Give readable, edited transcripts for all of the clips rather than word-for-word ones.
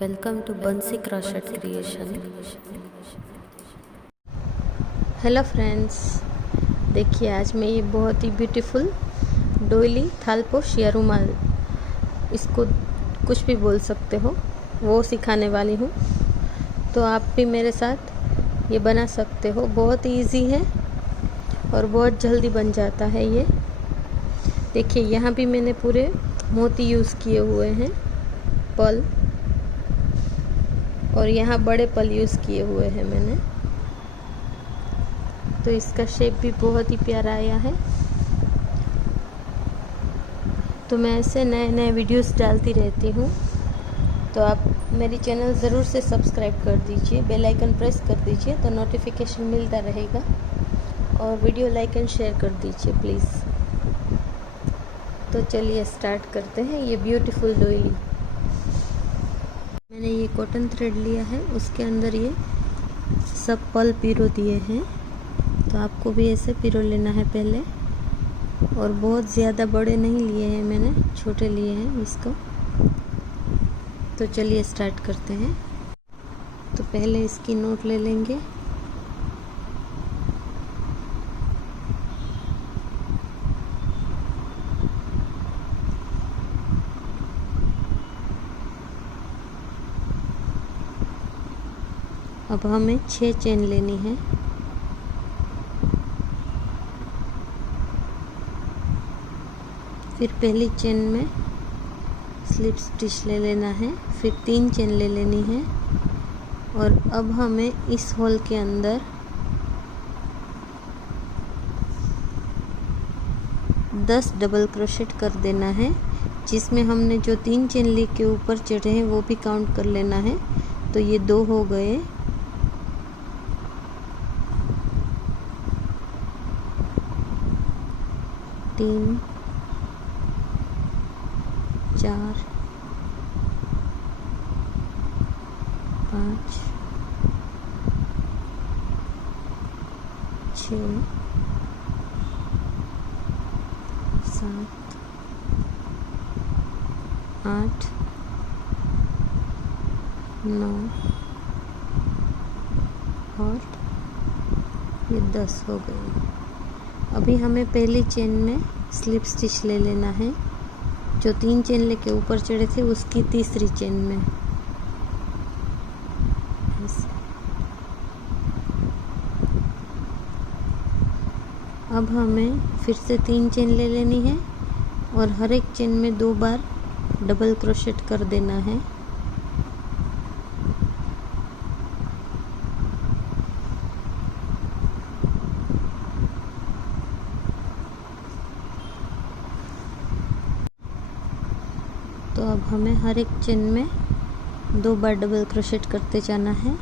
Welcome to बंसी crochet creation. Hello friends, देखिए आज मैं ये बहुत ही ब्यूटीफुल डोली थालपोश या रुमाल, इसको कुछ भी बोल सकते हो, वो सिखाने वाली हूँ। तो आप भी मेरे साथ ये बना सकते हो। बहुत इजी है और बहुत जल्दी बन जाता है ये। देखिए यहाँ भी मैंने पूरे मोती यूज़ किए हुए हैं, पल, और यहाँ बड़े पल यूज़ किए हुए हैं मैंने। तो इसका शेप भी बहुत ही प्यारा आया है। तो मैं ऐसे नए नए वीडियोस डालती रहती हूँ, तो आप मेरी चैनल ज़रूर से सब्सक्राइब कर दीजिए, बेल आइकन प्रेस कर दीजिए तो नोटिफिकेशन मिलता रहेगा, और वीडियो लाइक एंड शेयर कर दीजिए प्लीज़। तो चलिए स्टार्ट करते हैं। ये ब्यूटीफुल डोली मैंने ये कॉटन थ्रेड लिया है, उसके अंदर ये सब पल पिरो दिए हैं। तो आपको भी ऐसे पिरो लेना है पहले, और बहुत ज़्यादा बड़े नहीं लिए हैं मैंने, छोटे लिए हैं इसको। तो चलिए स्टार्ट करते हैं। तो पहले इसकी नोट ले लेंगे। अब हमें 6 चेन लेनी है। फिर पहली चेन में स्लिप स्टिच ले लेना है, फिर 3 चेन ले लेनी है, और अब हमें इस होल के अंदर 10 डबल क्रोशेट कर देना है, जिसमें हमने जो 3 चेन लेके ऊपर चढ़े हैं वो भी काउंट कर लेना है। तो ये 2 हो गए, तीन, 4, 5, 6, 7, 8, 9 और ये 10 हो गए। अभी हमें पहली चेन में स्लिप स्टिच ले लेना है, जो 3 चेन लेके ऊपर चढ़े थे उसकी तीसरी चेन में। अब हमें फिर से 3 चेन ले लेनी है, और हर एक चेन में 2 बार डबल क्रोशेट कर देना है। तो अब हमें हर एक चेन में 2 बार डबल क्रोशेट करते जाना है।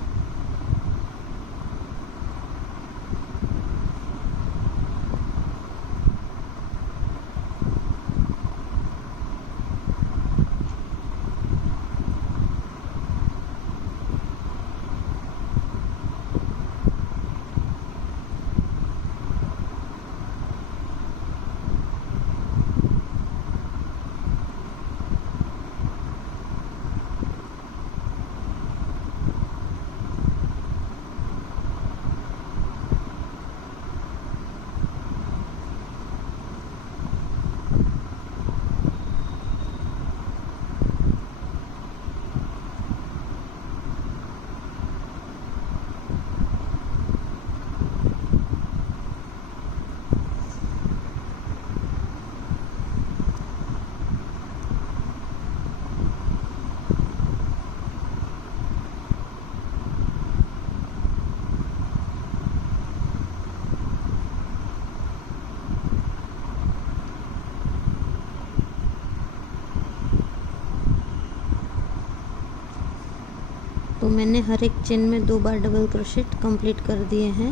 तो मैंने हर एक चेन में 2 बार डबल क्रोशेट कंप्लीट कर दिए हैं।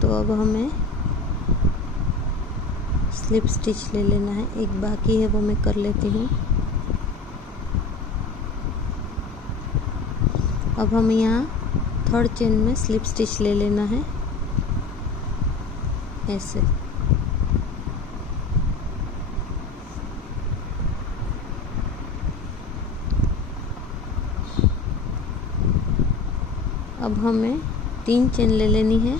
तो अब हमें स्लिप स्टिच ले लेना है, एक बाकी है वो मैं कर लेती हूँ। अब हमें यहाँ थर्ड चेन में स्लिप स्टिच ले लेना है, ऐसे। अब हमें 3 चेन ले लेनी है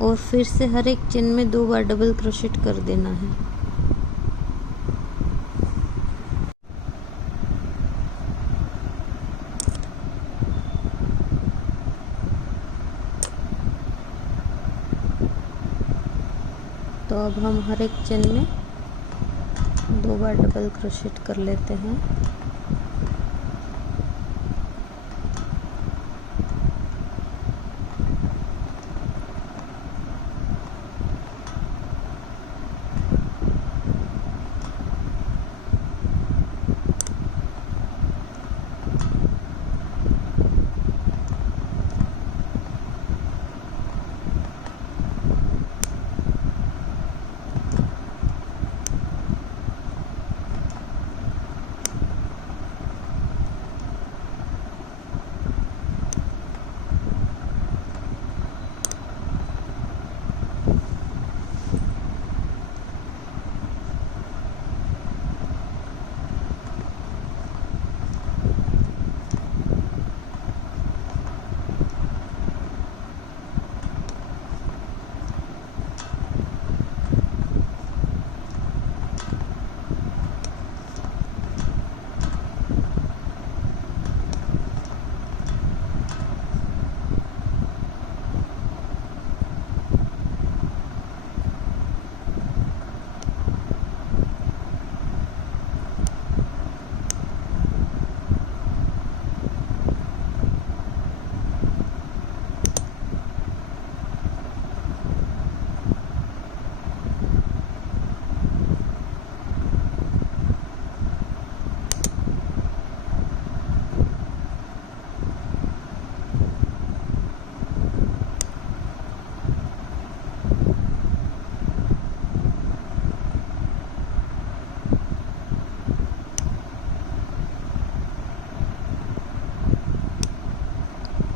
और फिर से हर एक चेन में 2 बार डबल क्रोशेट कर देना है। तो अब हम हर एक चेन में 2 बार डबल क्रोशेट कर लेते हैं।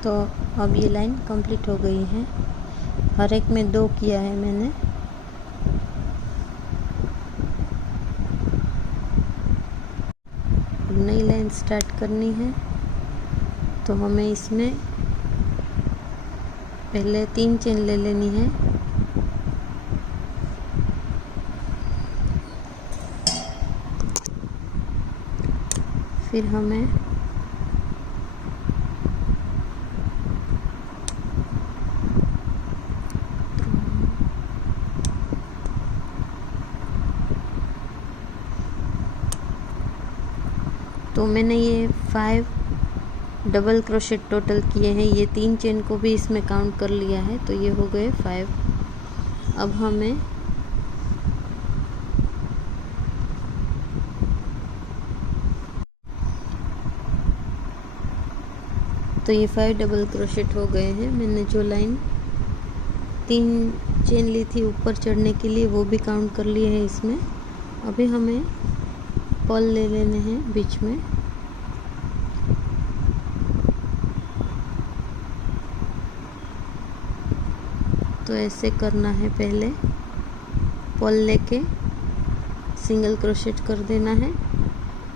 तो अब ये लाइन कंप्लीट हो गई है। हर एक में 2 किया है मैंने। नई लाइन स्टार्ट करनी है तो हमें इसमें पहले 3 चेन ले लेनी है। फिर हमें तो मैंने ये 5 डबल क्रोशेट टोटल किए हैं। ये 3 चेन को भी इसमें काउंट कर लिया है तो ये हो गए 5। अब हमें तो ये 5 डबल क्रोशेट हो गए हैं। मैंने जो लाइन 3 चेन ली थी ऊपर चढ़ने के लिए वो भी काउंट कर लिए हैं इसमें। अभी हमें पर्ल ले लेने हैं बीच में। तो ऐसे करना है, पहले पर्ल लेके सिंगल क्रोशेट कर देना है।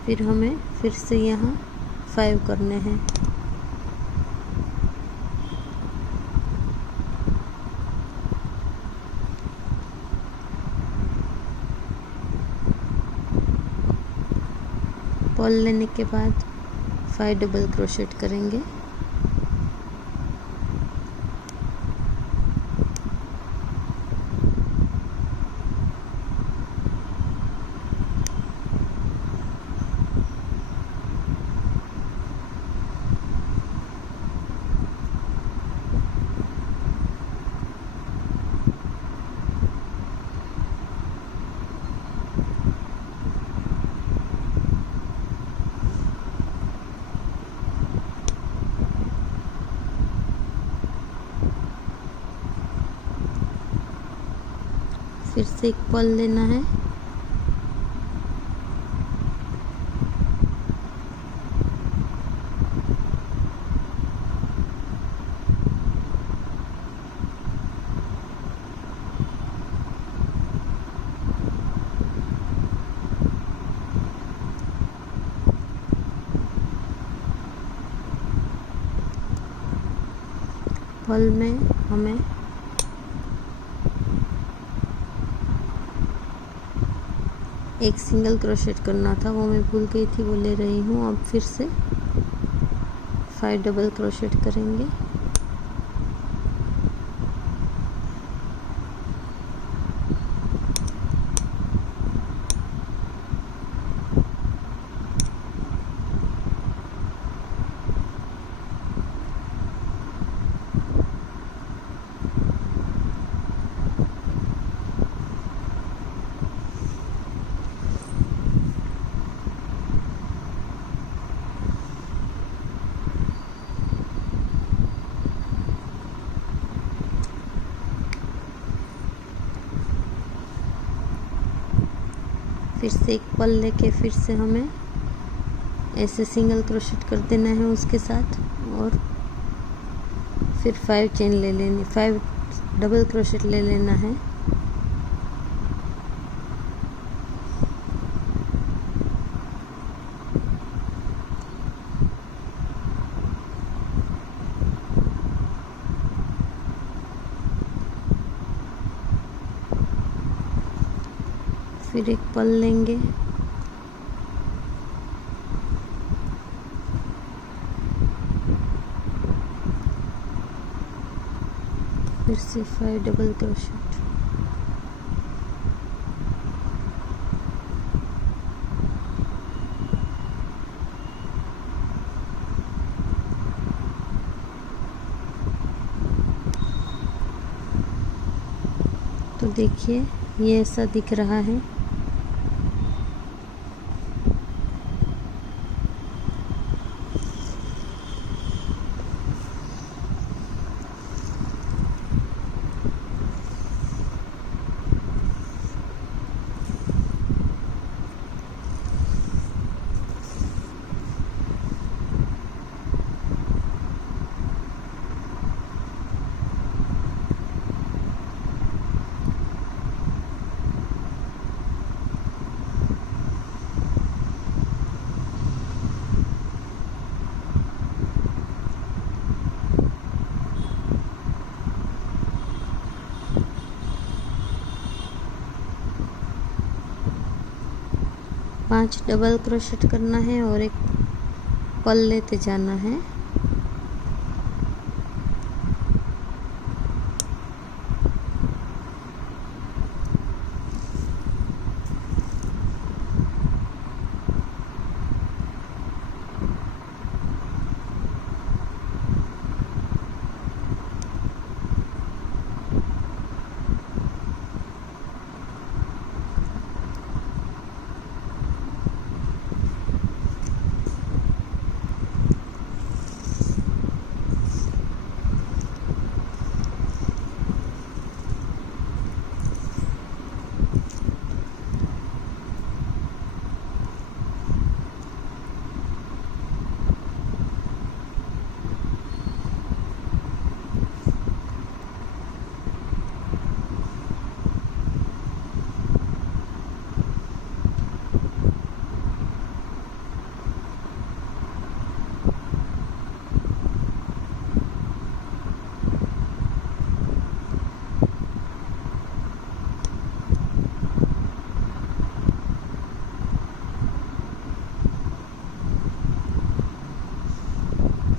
फिर हमें फिर से यहाँ 5 करने हैं। पर्ल लेने के बाद 5 डबल क्रोशेट करेंगे। फिर से एक पर्ल लेना है। पल में हमें एक सिंगल क्रोशेट करना था, वो मैं भूल गई थी, वो ले रही हूँ। अब फिर से 5 डबल क्रोशेट करेंगे। फिर से एक पल लेके फिर से हमें ऐसे सिंगल क्रोशेट कर देना है उसके साथ, और फिर 5 चेन ले लेनी, 5 डबल क्रोशेट ले लेना है। फिर एक पल लेंगे, फिर से 5 डबल क्रोशेट, तो देखिए ये ऐसा दिख रहा है। पांच डबल क्रोशेट करना है और एक पल लेते जाना है।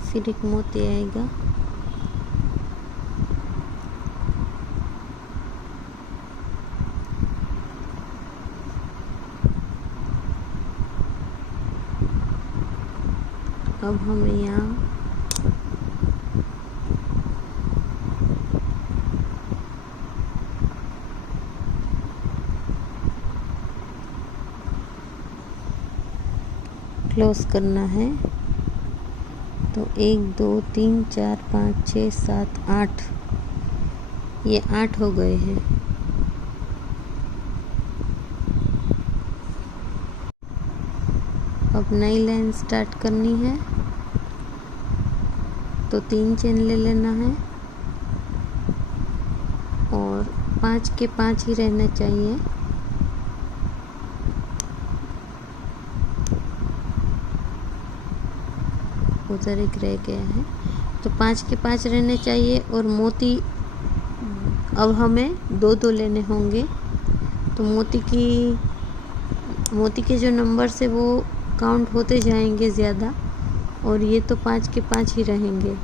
फिर एक मोती आएगा, अब हमें यहाँ क्लोज करना है। तो 1 2 3 4 5 6 7 8, ये 8 हो गए हैं। अब नई लाइन स्टार्ट करनी है, तो 3 चेन ले लेना है और 5 के 5 ही रहने चाहिए। उधर एक रह गया है, तो 5 के 5 रहने चाहिए। और मोती अब हमें 2-2 लेने होंगे। तो मोती के जो नंबर्स है वो काउंट होते जाएंगे ज़्यादा, और ये तो 5 के 5 ही रहेंगे।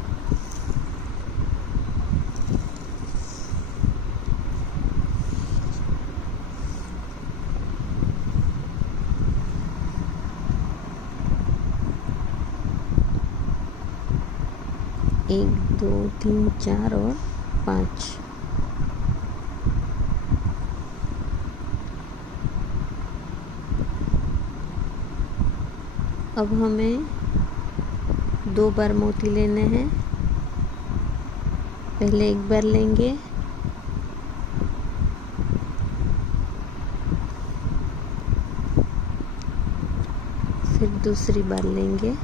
एक, 2, 3, 4 और 5। अब हमें 2 बार मोती लेने हैं। पहले एक बार लेंगे, फिर दूसरी बार लेंगे,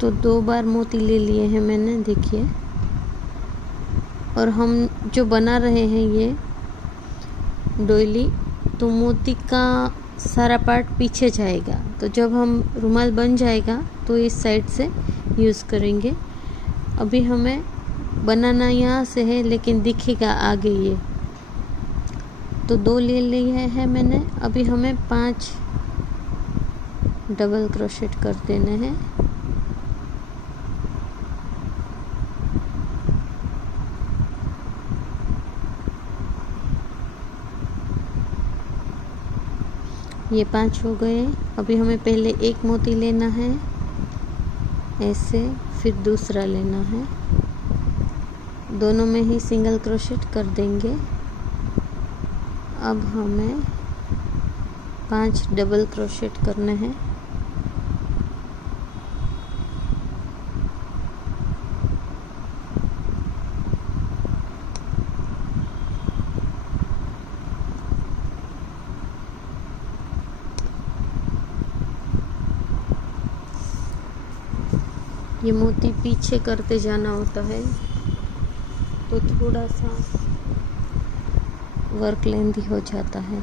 तो 2 बार मोती ले लिए हैं मैंने, देखिए। और हम जो बना रहे हैं ये डोइली, तो मोती का सारा पार्ट पीछे जाएगा। तो जब हम रुमाल बन जाएगा तो इस साइड से यूज़ करेंगे। अभी हमें बनाना यहाँ से है, लेकिन दिखेगा आगे ये। तो 2 ले लिए हैं मैंने। अभी हमें 5 डबल क्रोशेट कर देने हैं। ये 5 हो गए। अभी हमें पहले एक मोती लेना है ऐसे, फिर दूसरा लेना है। दोनों में ही सिंगल क्रोशेट कर देंगे। अब हमें 5 डबल क्रोशेट करने हैं। ये मोती पीछे करते जाना होता है, तो थोड़ा सा वर्क लेंथी हो जाता है।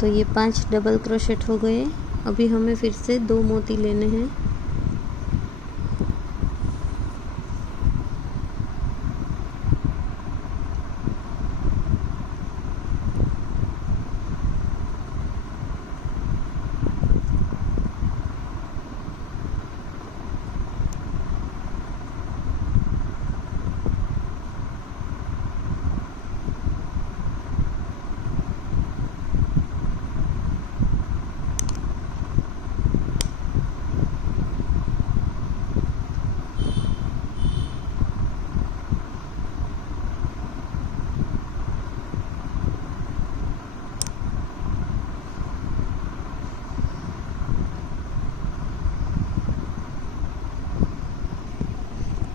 तो ये 5 डबल क्रोशेट हो गए। अभी हमें फिर से 2 मोती लेने हैं।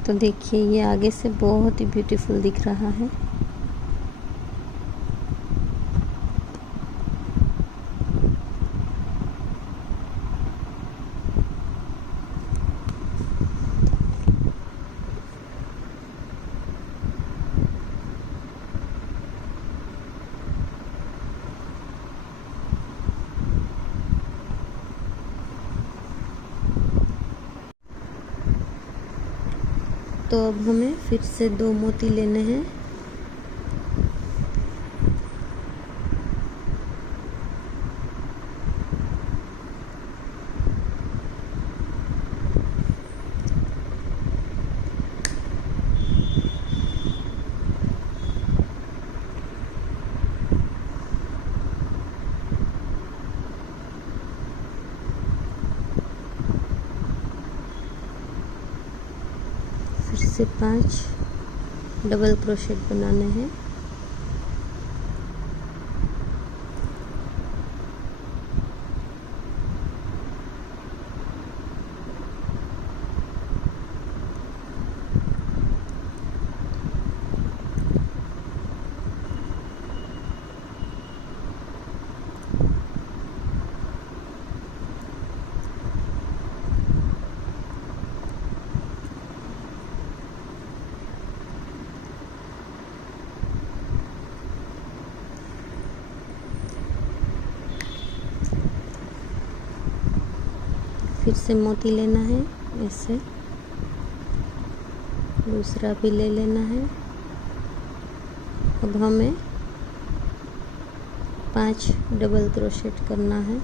तो देखिए ये आगे से बहुत ही ब्यूटीफुल दिख रहा है। तो अब हमें फिर से 2 मोती लेने हैं। फिर से 5, डबल क्रोशेट बनाने हैं। फिर से मोती लेना है, ऐसे दूसरा भी ले लेना है। अब हमें 5 डबल क्रोशेट करना है।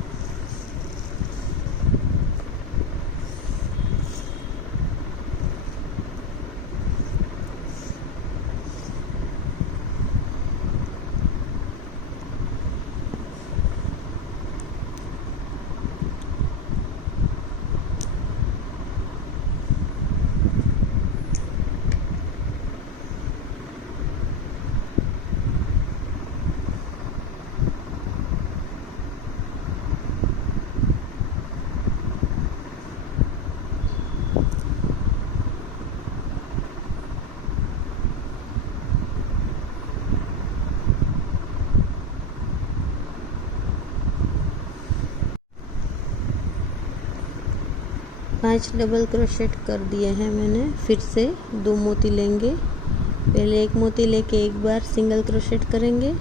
पांच डबल क्रोशेट कर दिए हैं मैंने। फिर से 2 मोती लेंगे। पहले एक मोती लेके एक बार सिंगल क्रोशेट करेंगे,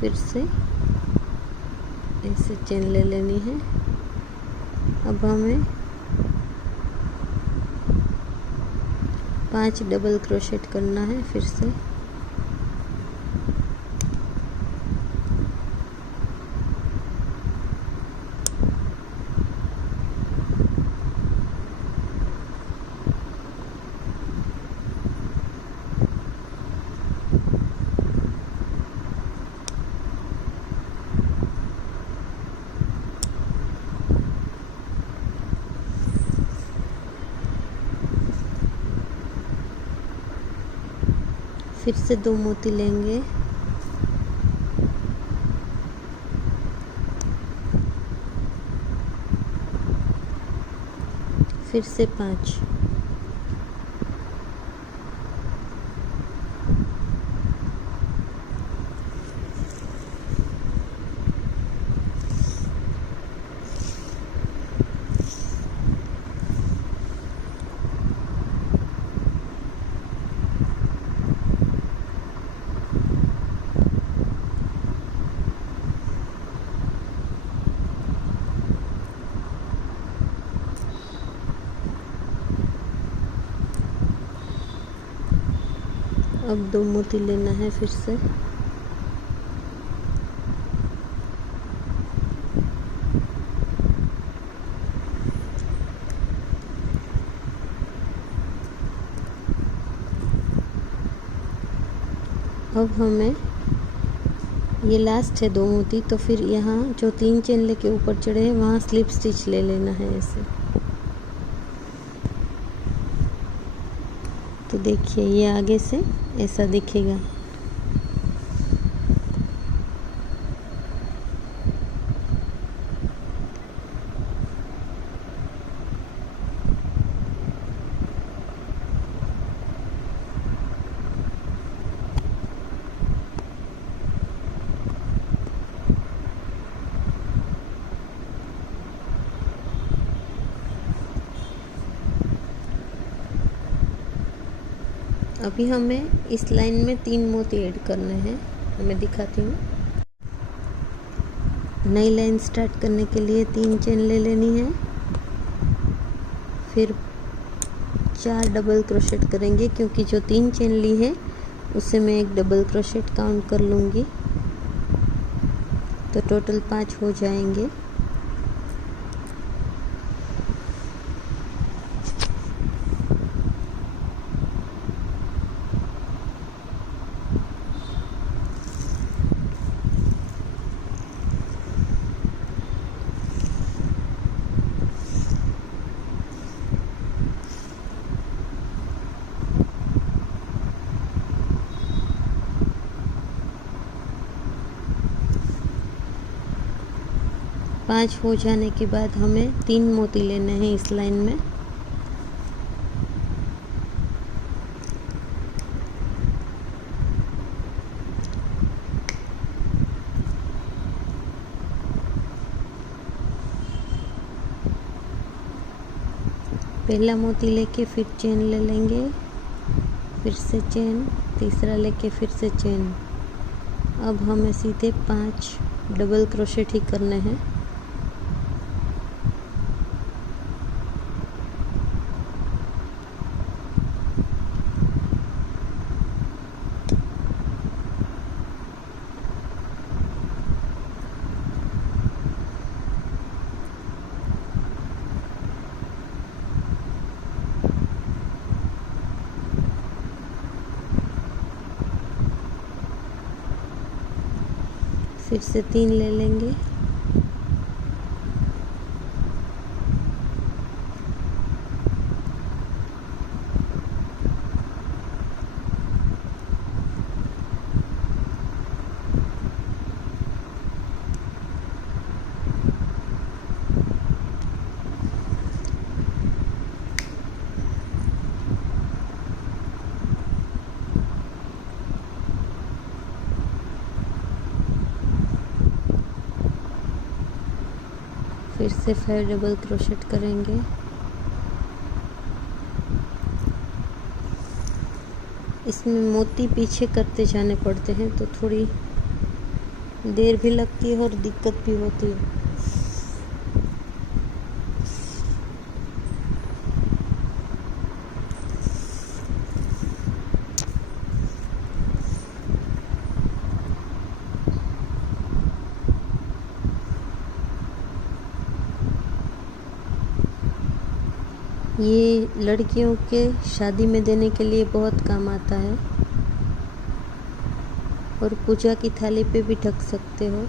फिर से ऐसे चेन ले लेनी है। अब हमें 5 डबल क्रोशेट करना है। फिर से फिर से 2 मोती लेंगे। फिर से 5। अब 2 मोती लेना है फिर से। अब हमें ये लास्ट है 2 मोती, तो फिर यहाँ जो 3 चेन लेके ऊपर चढ़े हैं वहाँ स्लिप स्टिच ले लेना है ऐसे। तो देखिए ये आगे से ऐसा दिखेगा। अभी हमें इस लाइन में 3 मोती ऐड करने हैं। मैं दिखाती हूँ। नई लाइन स्टार्ट करने के लिए 3 चेन ले लेनी है। फिर 4 डबल क्रोशेट करेंगे, क्योंकि जो 3 चेन ली है उससे मैं एक डबल क्रोशेट काउंट कर लूँगी, तो टोटल 5 हो जाएंगे। 5 हो जाने के बाद हमें 3 मोती लेने हैं इस लाइन में। पहला मोती लेके फिर चेन ले लेंगे, फिर से चेन, तीसरा लेके फिर से चेन। अब हमें सीधे 5 डबल क्रोशेट ही करने हैं। फिर से 3 ले लेंगे, फिर से 5 डबल क्रोशेट करेंगे। इसमें मोती पीछे करते जाने पड़ते हैं तो थोड़ी देर भी लगती है और दिक्कत भी होती है। ये लड़कियों के शादी में देने के लिए बहुत काम आता है और पूजा की थाली पे भी ढक सकते हो।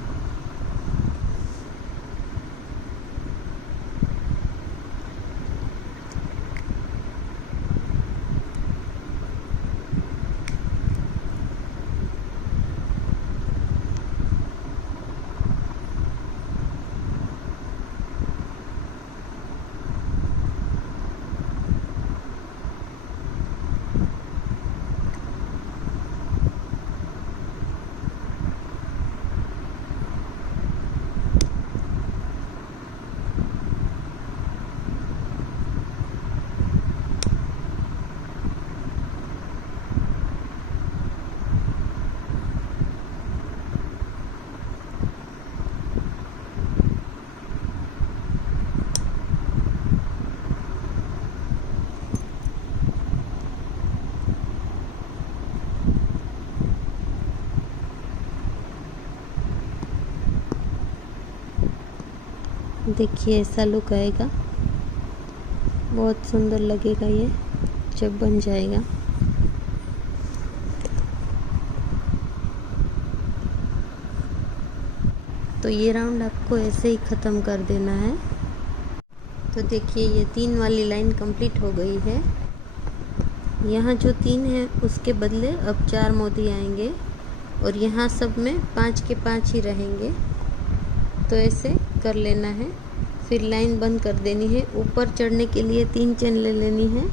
देखिए ऐसा लुक आएगा, बहुत सुंदर लगेगा ये जब बन जाएगा। तो ये राउंड आपको ऐसे ही ख़त्म कर देना है। तो देखिए ये 3 वाली लाइन कंप्लीट हो गई है। यहाँ जो 3 है उसके बदले अब 4 मोती आएंगे और यहाँ सब में 5 के 5 ही रहेंगे। तो ऐसे कर लेना है, फिर लाइन बंद कर देनी है। ऊपर चढ़ने के लिए 3 चेन ले लेनी है,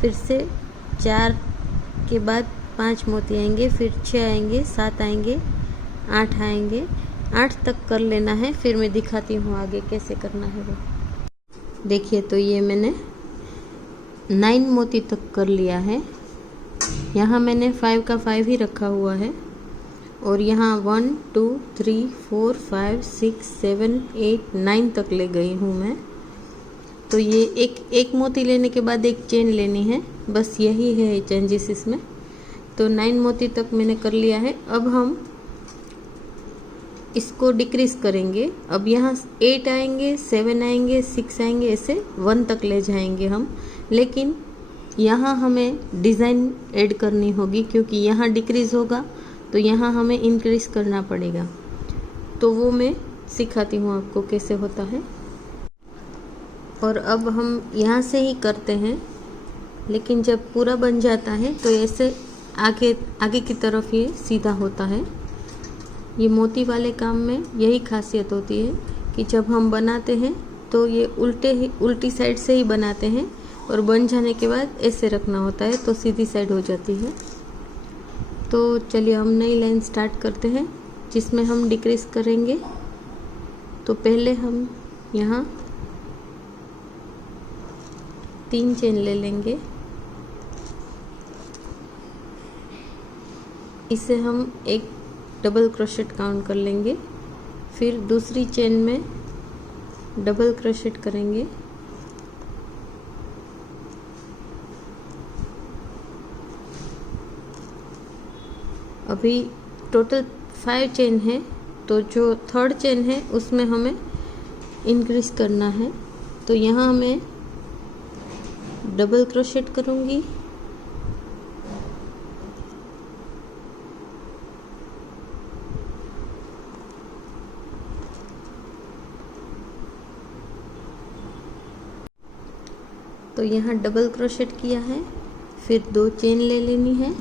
फिर से 4 के बाद 5 मोती आएंगे, फिर 6 आएंगे, 7 आएंगे, 8 आएंगे, 8 तक कर लेना है। फिर मैं दिखाती हूँ आगे कैसे करना है वो। देखिए तो ये मैंने 9 मोती तक कर लिया है। यहाँ मैंने 5 का 5 ही रखा हुआ है और यहाँ 1 2 3 4 5 6 7 8 9 तक ले गई हूँ मैं। तो ये एक मोती लेने के बाद एक चेन लेनी है, बस यही है चेंजेस इसमें। तो 9 मोती तक मैंने कर लिया है। अब हम इसको डिक्रीज करेंगे। अब यहाँ 8 आएंगे, 7 आएंगे, 6 आएंगे, ऐसे 1 तक ले जाएंगे हम। लेकिन यहाँ हमें डिज़ाइन ऐड करनी होगी क्योंकि यहाँ डिक्रीज होगा तो यहाँ हमें इंक्रीज करना पड़ेगा। तो वो मैं सिखाती हूँ आपको कैसे होता है। और अब हम यहाँ से ही करते हैं, लेकिन जब पूरा बन जाता है तो ऐसे आगे की तरफ ये सीधा होता है। ये मोती वाले काम में यही खासियत होती है कि जब हम बनाते हैं तो ये उल्टी साइड से ही बनाते हैं और बन जाने के बाद ऐसे रखना होता है तो सीधी साइड हो जाती है। तो चलिए हम नई लाइन स्टार्ट करते हैं जिसमें हम डिक्रीज करेंगे। तो पहले हम यहाँ 3 चेन ले लेंगे, इसे हम एक डबल क्रोशेट काउंट कर लेंगे। फिर दूसरी चेन में डबल क्रोशेट करेंगे, अभी टोटल 5 चेन है तो जो थर्ड चेन है उसमें हमें इंक्रीज करना है। तो यहाँ मैं डबल क्रोशेट करूँगी, तो यहाँ डबल क्रोशेट किया है, फिर 2 चेन ले लेनी है,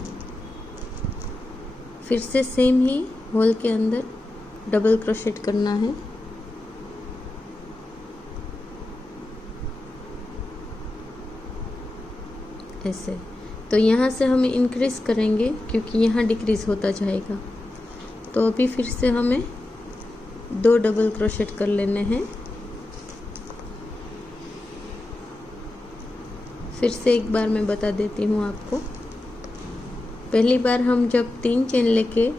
फिर से सेम ही होल के अंदर डबल क्रोशेट करना है। ऐसे तो यहाँ से हमें इंक्रीज करेंगे क्योंकि यहाँ डिक्रीज होता जाएगा। तो अभी फिर से हमें 2 डबल क्रोशेट कर लेने हैं। फिर से एक बार मैं बता देती हूँ आपको। पहली बार हम जब 3 चेन लेके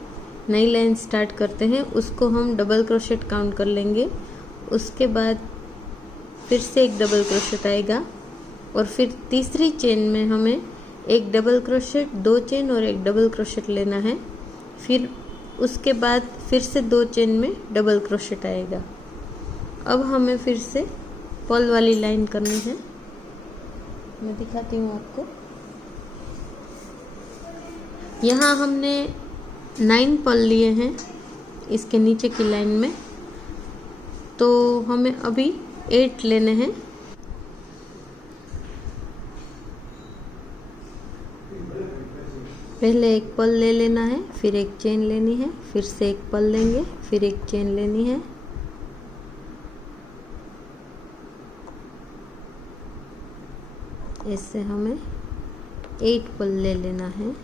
नई लाइन स्टार्ट करते हैं उसको हम डबल क्रोशेट काउंट कर लेंगे। उसके बाद फिर से एक डबल क्रोशेट आएगा और फिर तीसरी चेन में हमें एक डबल क्रोशेट, 2 चेन और एक डबल क्रोशेट लेना है। फिर उसके बाद फिर से 2 चेन में डबल क्रोशेट आएगा। अब हमें फिर से पर्ल वाली लाइन करनी है, मैं दिखाती हूँ आपको। यहाँ हमने 9 पर्ल लिए हैं इसके नीचे की लाइन में, तो हमें अभी 8 लेने हैं। पहले एक पर्ल ले लेना है, फिर एक चेन लेनी है, फिर से एक पर्ल लेंगे, फिर एक चेन लेनी है, इससे हमें 8 पर्ल ले लेना है।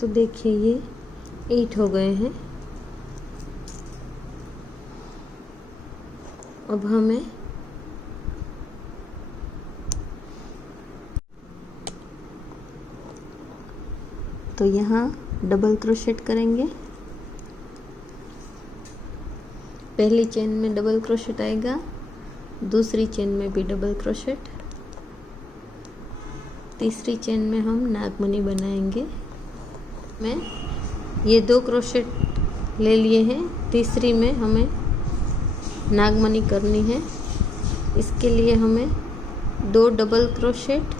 तो देखिए ये 8 हो गए हैं। अब हमें तो यहाँ डबल क्रोशेट करेंगे। पहली चेन में डबल क्रोशेट आएगा, दूसरी चेन में भी डबल क्रोशेट, तीसरी चेन में हम नागमणि बनाएंगे। मैं ये 2 क्रोशेट ले लिए हैं, तीसरी में हमें नागमणि करनी है। इसके लिए हमें 2 डबल क्रोशेट,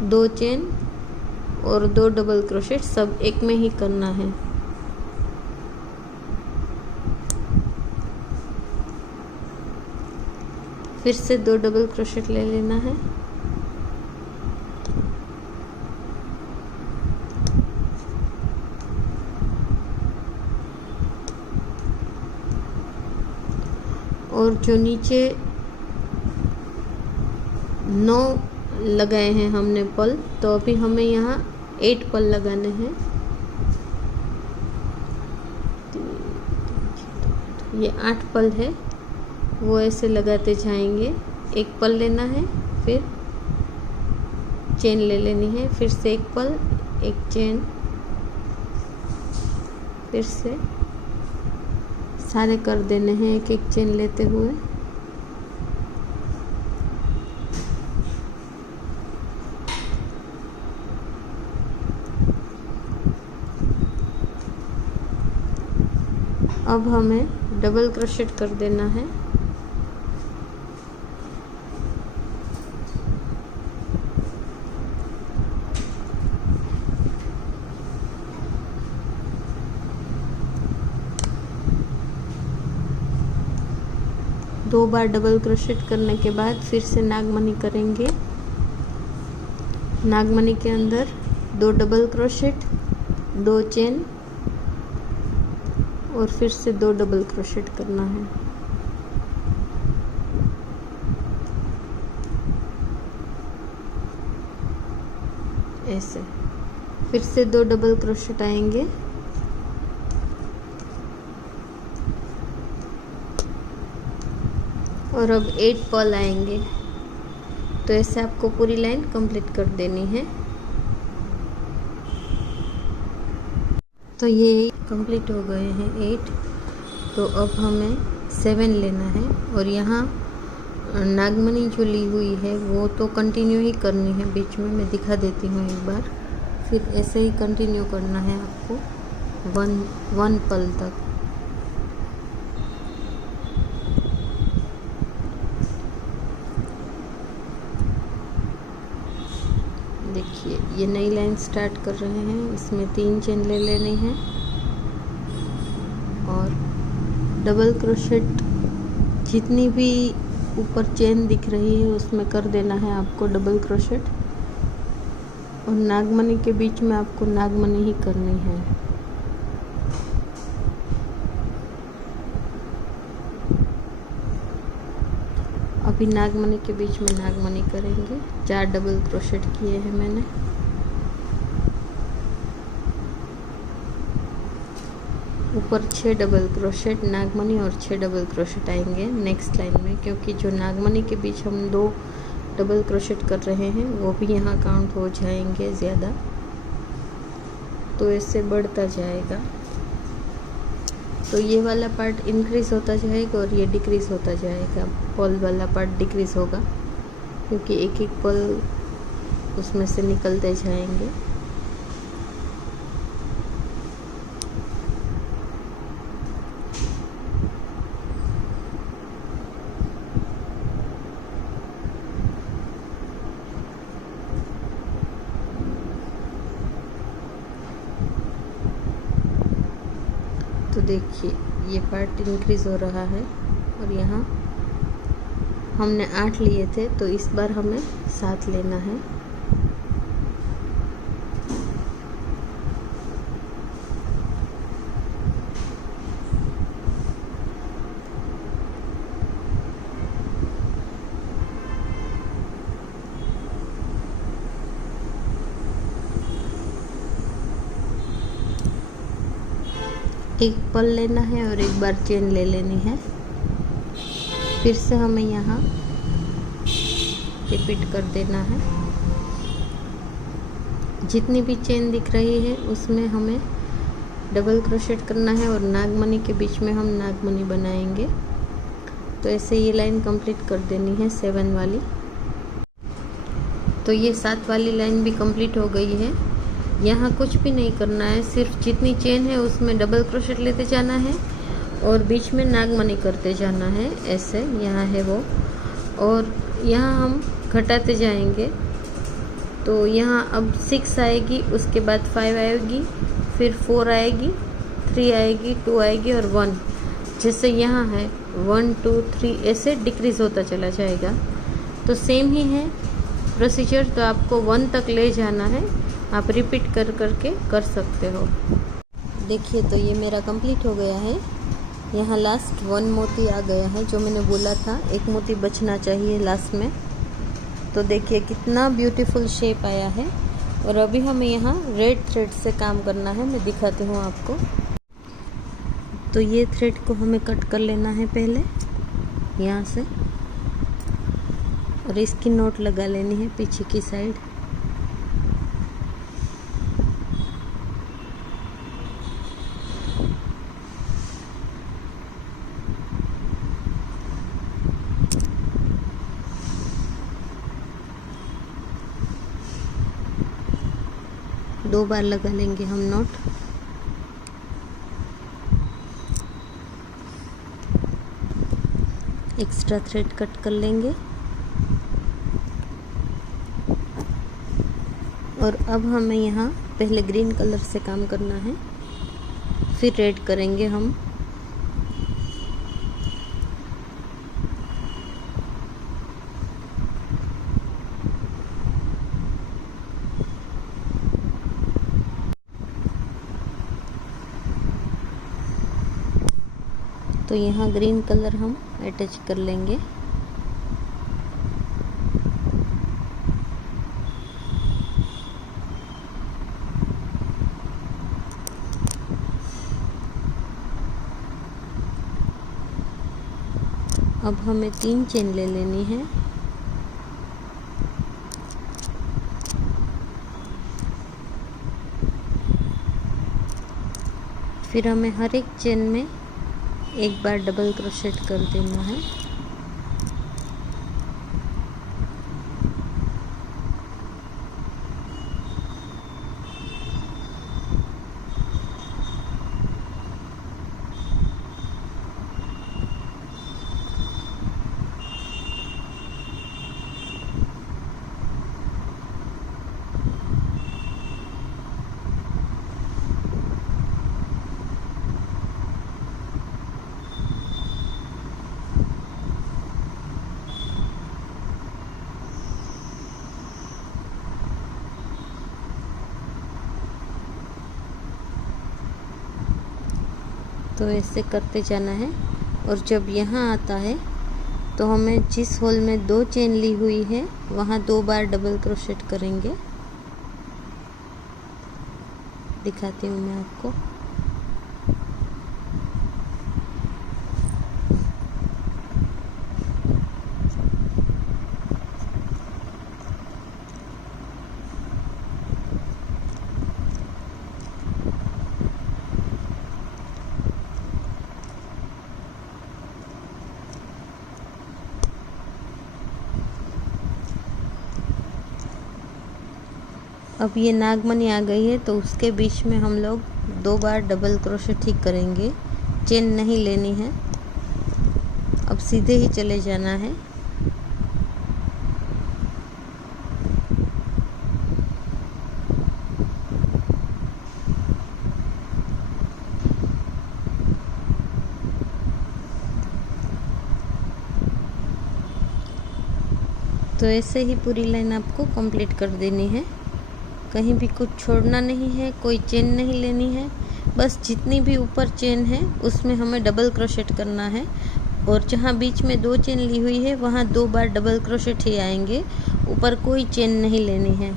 2 चेन और 2 डबल क्रोशेट सब एक में ही करना है। फिर से 2 डबल क्रोशेट ले लेना है, और जो नीचे 9 लगाए हैं हमने पल, तो अभी हमें यहाँ 8 पल लगाने हैं। ये 8 पल है वो ऐसे लगाते जाएंगे। एक पल लेना है, फिर चेन ले लेनी है, फिर से एक पल, एक चेन, फिर से सारे कर देने हैं एक एक चेन लेते हुए। अब हमें डबल क्रोशेट कर देना है। 2 बार डबल क्रोशेट करने के बाद फिर से नागमनी करेंगे। नागमनी के अंदर 2 डबल क्रोशेट, 2 चेन और फिर से 2 डबल क्रोशेट करना है। ऐसे फिर से 2 डबल क्रोशेट आएंगे और अब 8 पर्ल आएंगे। तो ऐसे आपको पूरी लाइन कंप्लीट कर देनी है। तो ये कंप्लीट हो गए हैं 8। तो अब हमें 7 लेना है और यहाँ नागमनी जो ली हुई है वो तो कंटिन्यू ही करनी है। बीच में मैं दिखा देती हूँ एक बार, फिर ऐसे ही कंटिन्यू करना है आपको 1 पल तक। देखिए ये नई लाइन स्टार्ट कर रहे हैं, इसमें 3 चेन ले लेनी है और डबल क्रोशेट जितनी भी ऊपर चेन दिख रही है उसमें कर देना है आपको डबल क्रोशेट। और नागमनी के बीच में आपको नागमनी ही करनी है। अभी नागमनी के बीच में नागमनी करेंगे। 4 डबल क्रोशेट किए हैं मैंने। ऊपर 6 डबल क्रोशेट नागमनी और 6 डबल क्रोशेट आएंगे नेक्स्ट लाइन में, क्योंकि जो नागमनी के बीच हम 2 डबल क्रोशेट कर रहे हैं वो भी यहाँ काउंट हो जाएंगे ज़्यादा। तो ऐसे बढ़ता जाएगा। तो ये वाला पार्ट इंक्रीज़ होता जाएगा और ये डिक्रीज़ होता जाएगा। पल वाला पार्ट डिक्रीज़ होगा क्योंकि एक एक पल उसमें से निकलते जाएंगे। तो देखिए ये पार्ट इंक्रीज़ हो रहा है और यहाँ हमने 8 लिए थे तो इस बार हमें 7 लेना है। एक पल लेना है और एक बार चेन ले लेनी है। फिर से हमें यहाँ रिपीट कर देना है। जितनी भी चेन दिख रही है उसमें हमें डबल क्रोशेट करना है और नागमनी के बीच में हम नागमनी बनाएंगे। तो ऐसे ये लाइन कंप्लीट कर देनी है 7 वाली। तो ये 7 वाली लाइन भी कंप्लीट हो गई है। यहाँ कुछ भी नहीं करना है, सिर्फ जितनी चेन है उसमें डबल क्रोशेट लेते जाना है और बीच में नागमनी करते जाना है। ऐसे यहाँ है वो, और यहाँ हम घटाते जाएंगे। तो यहाँ अब 6 आएगी, उसके बाद 5 आएगी, फिर 4 आएगी, 3 आएगी, 2 आएगी और 1। जैसे यहाँ है 1 2 3 ऐसे डिक्रीज़ होता चला जाएगा। तो सेम ही है प्रोसीजर, तो आपको 1 तक ले जाना है। आप रिपीट कर करके कर सकते हो। देखिए तो ये मेरा कंप्लीट हो गया है। यहाँ लास्ट 1 मोती आ गया है, जो मैंने बोला था 1 मोती बचना चाहिए लास्ट में। तो देखिए कितना ब्यूटीफुल शेप आया है। और अभी हमें यहाँ रेड थ्रेड से काम करना है, मैं दिखाती हूँ आपको। तो ये थ्रेड को हमें कट कर लेना है पहले यहाँ से, और इसकी नोट लगा लेनी है पीछे की साइड। दो बार लगा लेंगे हम नोट। एक्स्ट्रा थ्रेड कट कर लेंगे और अब हमें यहाँ पहले ग्रीन कलर से काम करना है, फिर रेड करेंगे हम। तो यहाँ ग्रीन कलर हम अटैच कर लेंगे। अब हमें 3 चेन ले लेनी है। फिर हमें हर एक चेन में एक बार डबल क्रोशेट कर देना है। तो ऐसे करते जाना है। और जब यहाँ आता है तो हमें जिस होल में 2 चेन ली हुई है वहाँ 2 बार डबल क्रोशेट करेंगे। दिखाती हूँ मैं आपको। अब ये नागमणि आ गई है तो उसके बीच में हम लोग 2 बार डबल क्रोशेट ही करेंगे, चेन नहीं लेनी है। अब सीधे ही चले जाना है। तो ऐसे ही पूरी लाइन आपको कंप्लीट कर देनी है। कहीं भी कुछ छोड़ना नहीं है, कोई चेन नहीं लेनी है। बस जितनी भी ऊपर चेन है उसमें हमें डबल क्रोशेट करना है। और जहाँ बीच में 2 चेन ली हुई है वहाँ 2 बार डबल क्रोशेट ही आएंगे, ऊपर कोई चेन नहीं लेनी है।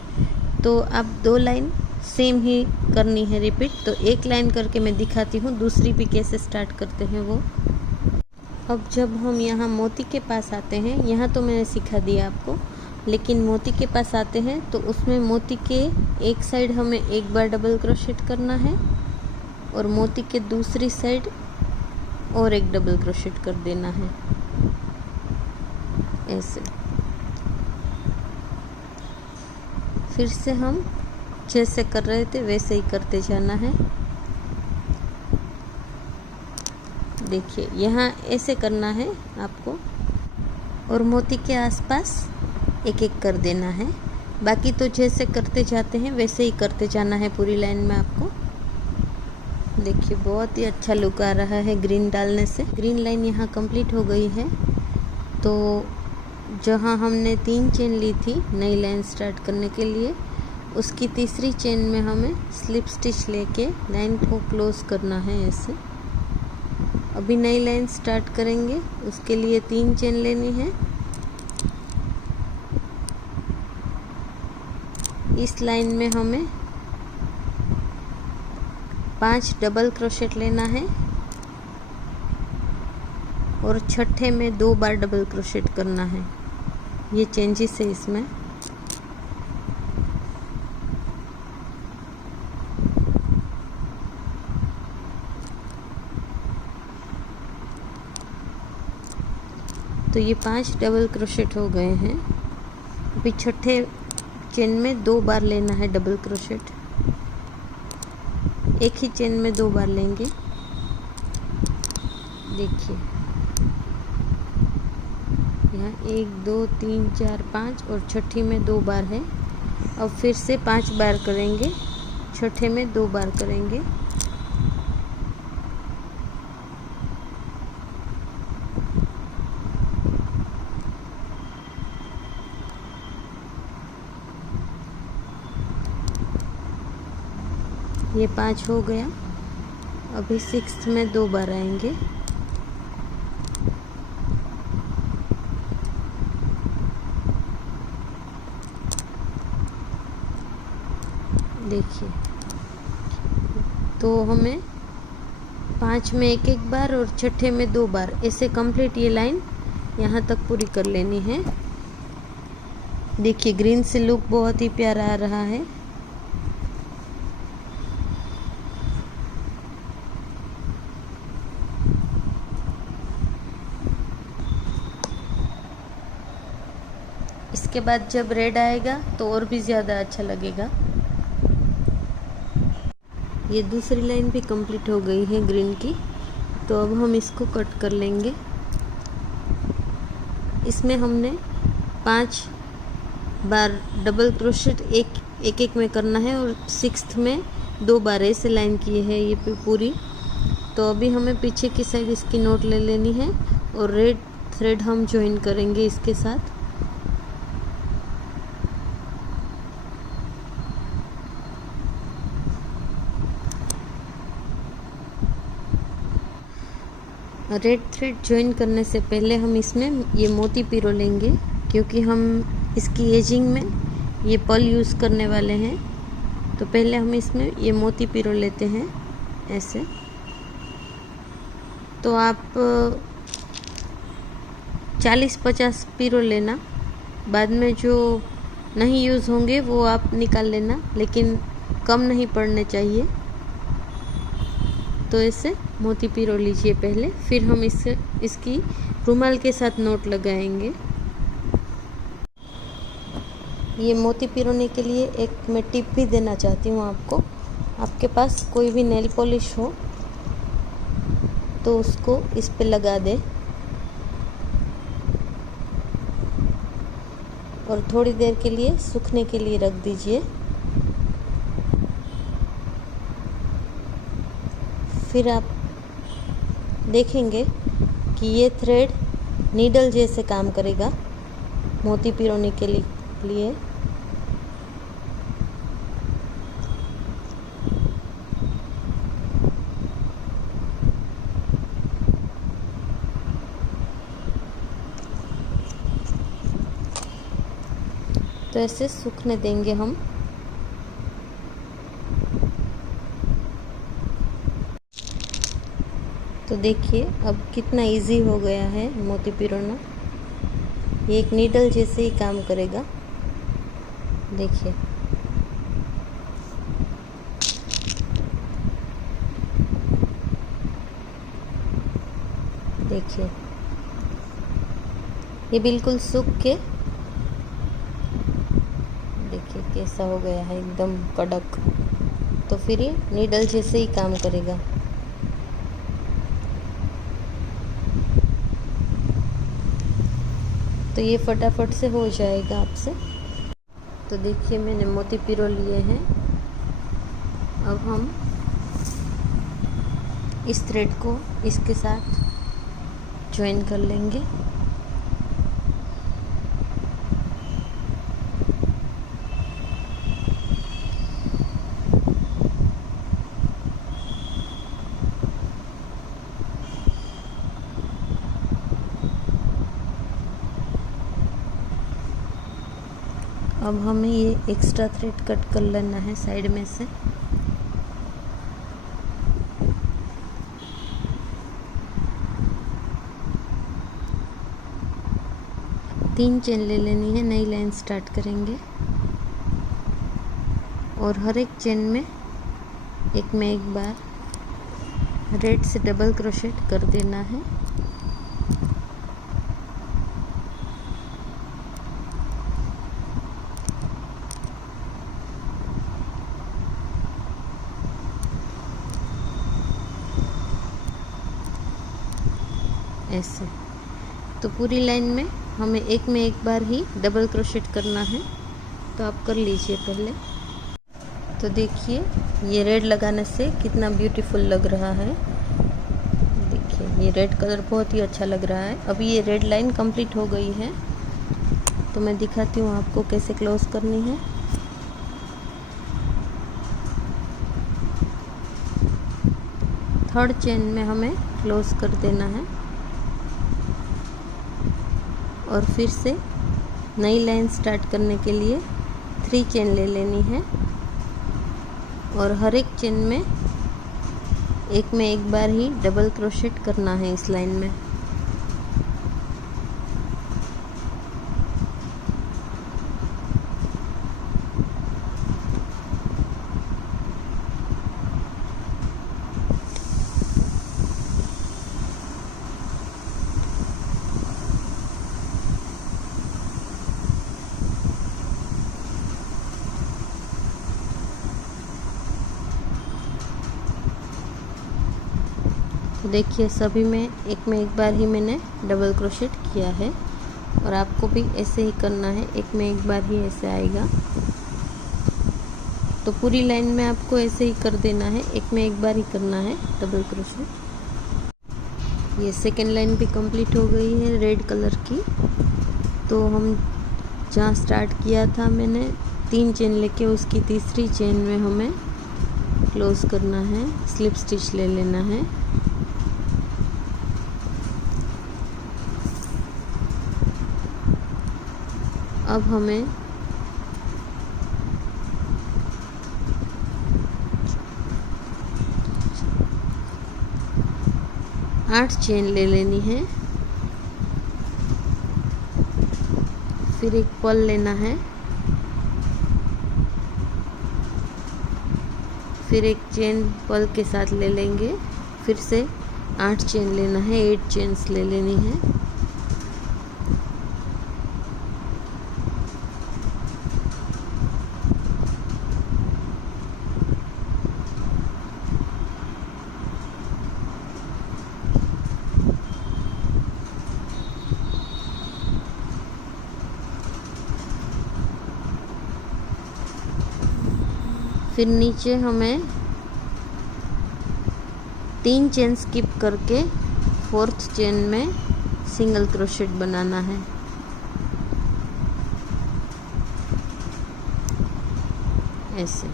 तो अब 2 लाइन सेम ही करनी है रिपीट। तो एक लाइन करके मैं दिखाती हूँ, दूसरी भी कैसे स्टार्ट करते हैं वो। अब जब हम यहाँ मोती के पास आते हैं, यहाँ तो मैंने सिखा दिया आपको, लेकिन मोती के पास आते हैं तो उसमें मोती के एक साइड हमें एक बार डबल क्रोशेट करना है और मोती के दूसरी साइड और एक डबल क्रोशेट कर देना है ऐसे। फिर से हम जैसे कर रहे थे वैसे ही करते जाना है। देखिए यहाँ ऐसे करना है आपको और मोती के आसपास एक एक कर देना है। बाकी तो जैसे करते जाते हैं वैसे ही करते जाना है पूरी लाइन में आपको। देखिए बहुत ही अच्छा लुक आ रहा है ग्रीन डालने से। ग्रीन लाइन यहाँ कंप्लीट हो गई है। तो जहाँ हमने 3 चेन ली थी नई लाइन स्टार्ट करने के लिए, उसकी तीसरी चेन में हमें स्लिप स्टिच लेके लाइन को क्लोज करना है ऐसे। अभी नई लाइन स्टार्ट करेंगे, उसके लिए 3 चेन लेनी है। इस लाइन में हमें 5 डबल क्रोशेट लेना है और छठे में 2 बार डबल क्रोशेट करना है। ये चेंजेस है इसमें। तो ये 5 डबल क्रोशेट हो गए हैं। अभी छठे चेन में 2 बार लेना है डबल क्रोशेट। एक ही चेन में 2 बार लेंगे। देखिए यहाँ 1 2 3 4 5 और छठी में 2 बार है। अब फिर से 5 बार करेंगे, छठे में 2 बार करेंगे। ये 5 हो गया। अभी 6th में 2 बार आएंगे। देखिए, तो हमें 5 में एक एक बार और छठे में 2 बार ऐसे कंप्लीट ये लाइन यहाँ तक पूरी कर लेनी है। देखिए ग्रीन से लुक बहुत ही प्यारा आ रहा है। इसके बाद जब रेड आएगा तो और भी ज़्यादा अच्छा लगेगा। ये दूसरी लाइन भी कंप्लीट हो गई है ग्रीन की, तो अब हम इसको कट कर लेंगे। इसमें हमने 5 बार डबल क्रोशेट एक एक में करना है और 6th में 2 बार ऐसे लाइन की है ये पूरी। तो अभी हमें पीछे की साइड इसकी नोट ले लेनी है और रेड थ्रेड हम ज्वाइन करेंगे इसके साथ। रेड थ्रेड ज्वाइन करने से पहले हम इसमें ये मोती पिरो लेंगे, क्योंकि हम इसकी एजिंग में ये पर्ल यूज़ करने वाले हैं। तो पहले हम इसमें ये मोती पिरो लेते हैं ऐसे। तो आप 40-50 पिरो लेना, बाद में जो नहीं यूज़ होंगे वो आप निकाल लेना, लेकिन कम नहीं पड़ने चाहिए। तो ऐसे मोती पिरो लीजिए पहले, फिर हम इसकी रुमाल के साथ नोट लगाएंगे। ये मोती पिरोने के लिए एक मैं टिप भी देना चाहती हूँ आपको। आपके पास कोई भी नेल पॉलिश हो तो उसको इस पे लगा दें और थोड़ी देर के लिए सूखने के लिए रख दीजिए। फिर आप देखेंगे कि ये थ्रेड नीडल जैसे काम करेगा मोती पिरोने के लिए। तो ऐसे सूखने देंगे हम। तो देखिए अब कितना इजी हो गया है मोती पिरोना। ये एक नीडल जैसे ही काम करेगा। देखिए देखिए ये बिल्कुल सूख के देखिए कैसा हो गया है, एकदम कड़क। तो फिर ये नीडल जैसे ही काम करेगा। तो ये फटाफट से हो जाएगा आपसे। तो देखिए मैंने मोती पिरो लिए हैं। अब हम इस थ्रेड को इसके साथ ज्वाइन कर लेंगे। अब हमें ये एक्स्ट्रा थ्रेड कट कर लेना है साइड में से। तीन चेन ले लेनी है, नई लाइन स्टार्ट करेंगे और हर एक चेन में एक बार रेड से डबल क्रोशेट कर देना है। ऐसे तो पूरी लाइन में हमें एक बार ही डबल क्रोशेट करना है। तो आप कर लीजिए पहले। तो देखिए ये रेड लगाने से कितना ब्यूटीफुल लग रहा है। देखिए ये रेड कलर बहुत ही अच्छा लग रहा है। अभी ये रेड लाइन कंप्लीट हो गई है, तो मैं दिखाती हूँ आपको कैसे क्लोज करनी है। थर्ड चेन में हमें क्लोज कर देना है और फिर से नई लाइन स्टार्ट करने के लिए 3 चेन ले लेनी है। और हर एक चेन में एक बार ही डबल क्रोशेट करना है इस लाइन में। देखिए सभी में एक बार ही मैंने डबल क्रोशेट किया है और आपको भी ऐसे ही करना है, एक बार ही ऐसे आएगा। तो पूरी लाइन में आपको ऐसे ही कर देना है, एक बार ही करना है डबल क्रोशेट। ये सेकेंड लाइन भी कंप्लीट हो गई है रेड कलर की। तो हम जहाँ स्टार्ट किया था मैंने 3 चेन लेके उसकी तीसरी चेन में हमें क्लोज करना है, स्लिप स्टिच ले लेना है। अब हमें आठ चेन ले लेनी है, फिर एक पर्ल लेना है, फिर एक चेन पर्ल के साथ ले लेंगे, फिर से 8 चेन लेना है, 8 चेन्स ले लेनी है। फिर नीचे हमें 3 चेन स्किप करके 4th चेन में सिंगल क्रोशेट बनाना है। ऐसे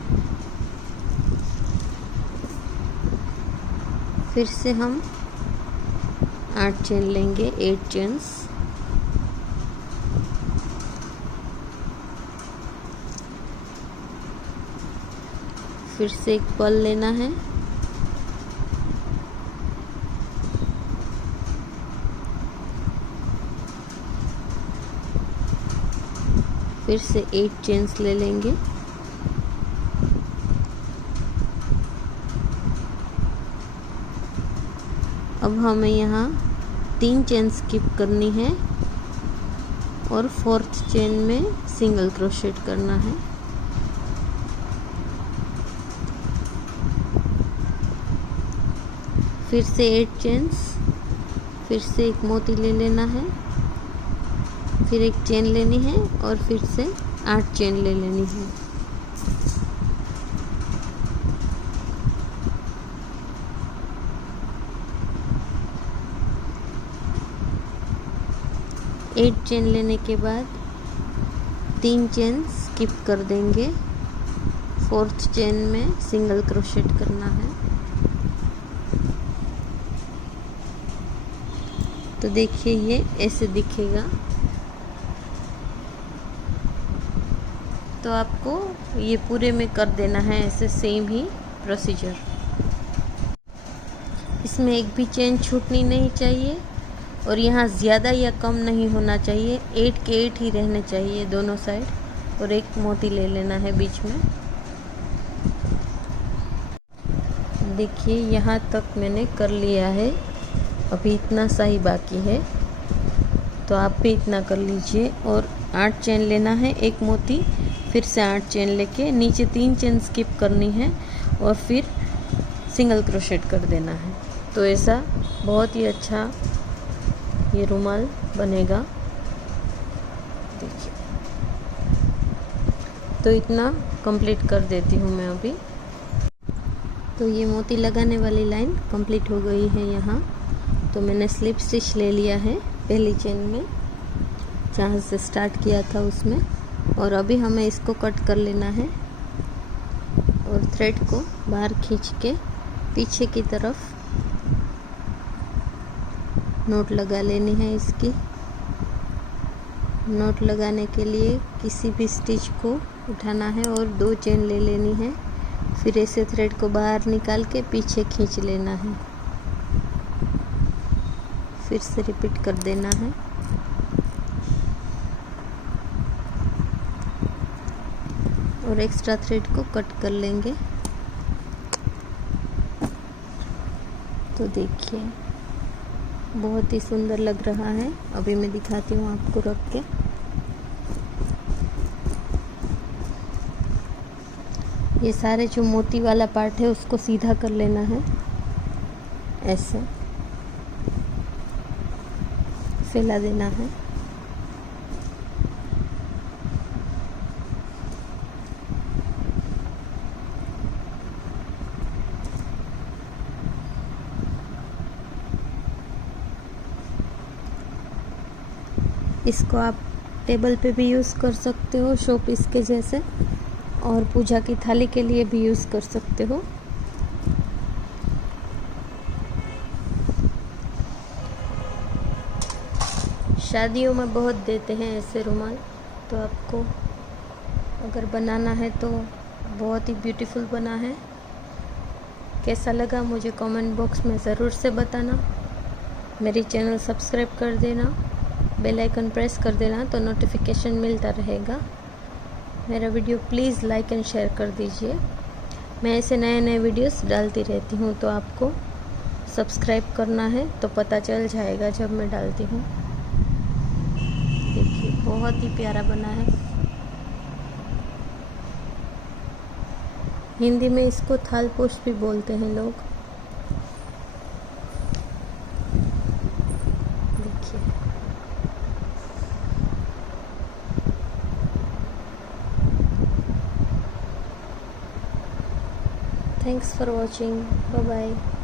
फिर से हम 8 चेन लेंगे, 8 चेन्स। फिर से एक पर्ल लेना है, फिर से 8 चेन्स ले लेंगे। अब हमें यहाँ 3 चेन स्किप करनी है और 4th चेन में सिंगल क्रोशेट करना है। फिर से 8 चेन्स, फिर से एक मोती ले लेना है, फिर एक चेन लेनी है और फिर से 8 चेन ले लेनी है। एट चेन लेने के बाद 3 चेन स्किप कर देंगे, 4th चेन में सिंगल क्रोशेट करना है। तो देखिए ये ऐसे दिखेगा। तो आपको ये पूरे में कर देना है ऐसे सेम ही प्रोसीजर। इसमें एक भी चेन छूटनी नहीं चाहिए और यहाँ ज़्यादा या कम नहीं होना चाहिए, 8 के 8 ही रहने चाहिए दोनों साइड। और एक मोती ले लेना है बीच में। देखिए यहाँ तक मैंने कर लिया है, अभी इतना सा ही बाकी है, तो आप भी इतना कर लीजिए। और 8 चेन लेना है, एक मोती, फिर से 8 चेन लेके नीचे 3 चेन स्किप करनी है और फिर सिंगल क्रोशेट कर देना है। तो ऐसा बहुत ही अच्छा ये रुमाल बनेगा। देखिए तो इतना कंप्लीट कर देती हूँ मैं अभी। तो ये मोती लगाने वाली लाइन कंप्लीट हो गई है यहाँ। तो मैंने स्लिप स्टिच ले लिया है पहली चेन में, जहाँ से स्टार्ट किया था उसमें। और अभी हमें इसको कट कर लेना है और थ्रेड को बाहर खींच के पीछे की तरफ नोट लगा लेनी है। इसकी नोट लगाने के लिए किसी भी स्टिच को उठाना है और 2 चेन ले लेनी है, फिर ऐसे थ्रेड को बाहर निकाल के पीछे खींच लेना है, फिर से रिपीट कर देना है। और एक्स्ट्रा थ्रेड को कट कर लेंगे। तो देखिए बहुत ही सुंदर लग रहा है। अभी मैं दिखाती हूँ आपको रख के। ये सारे जो मोती वाला पार्ट है उसको सीधा कर लेना है, ऐसे फैला देना है। इसको आप टेबल पे भी यूज़ कर सकते हो शो पीस के जैसे, और पूजा की थाली के लिए भी यूज़ कर सकते हो। शादियों में बहुत देते हैं ऐसे रुमाल, तो आपको अगर बनाना है तो बहुत ही ब्यूटीफुल बना है। कैसा लगा मुझे कमेंट बॉक्स में ज़रूर से बताना। मेरी चैनल सब्सक्राइब कर देना, बेल आइकन प्रेस कर देना तो नोटिफिकेशन मिलता रहेगा। मेरा video please like and share कर दीजिए। मैं ऐसे नए नए वीडियोस डालती रहती हूँ, तो आपको सब्सक्राइब करना है तो पता चल जाएगा जब मैं डालती हूँ। देखिए बहुत ही प्यारा बना है। हिंदी में इसको थालपोश भी बोलते हैं लोग। देखिए thanks for watching, bye bye.